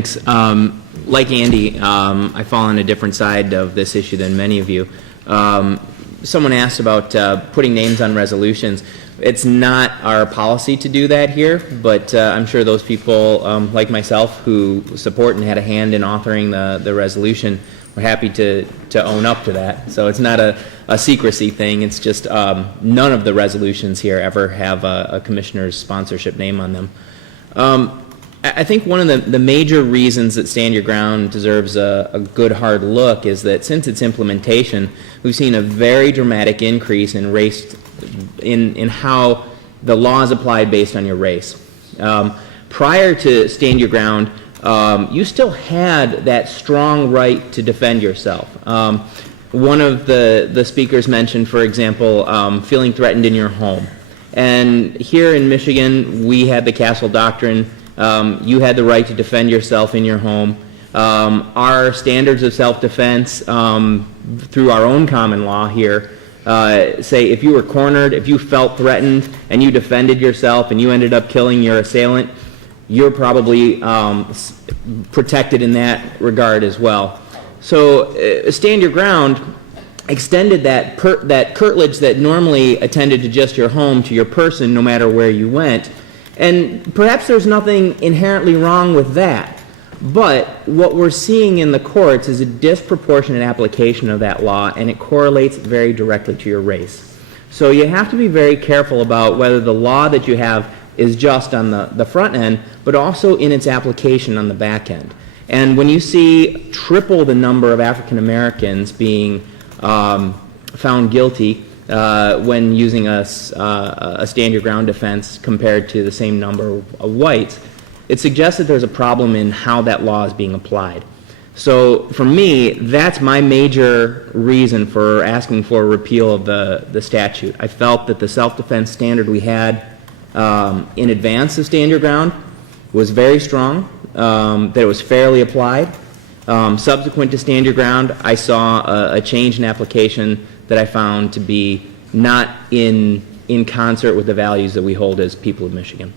Like Andy, I fall on a different side of this issue than many of you. Someone asked about putting names on resolutions. It's not our policy to do that here, but I'm sure those people, like myself, who support and had a hand in authoring the resolution, were happy to own up to that. So it's not a secrecy thing. It's just none of the resolutions here ever have a commissioner's sponsorship name on them. I think one of the major reasons that Stand Your Ground deserves a good hard look is that since its implementation, we've seen a very dramatic increase in race, in how the law is applied based on your race. Prior to Stand Your Ground, you still had that strong right to defend yourself. One of the speakers mentioned, for example, feeling threatened in your home. And here in Michigan, we had the Castle Doctrine. You had the right to defend yourself in your home. Our standards of self-defense through our own common law here say if you were cornered, if you felt threatened and you defended yourself and you ended up killing your assailant, you're probably protected in that regard as well. So Stand Your Ground extended that curtilage that normally attended to just your home to your person no matter where you went. And perhaps there's nothing inherently wrong with that, but what we're seeing in the courts is a disproportionate application of that law, and it correlates very directly to your race. So you have to be very careful about whether the law that you have is just on the front end, but also in its application on the back end. And when you see triple the number of African Americans being found guilty when using a Stand Your Ground defense compared to the same number of whites, it suggests that there's a problem in how that law is being applied. So for me, that's my major reason for asking for a repeal of the statute. I felt that the self-defense standard we had in advance of Stand Your Ground was very strong, that it was fairly applied. Subsequent to Stand Your Ground, I saw a change in application that I found to be not in concert with the values that we hold as people of Michigan.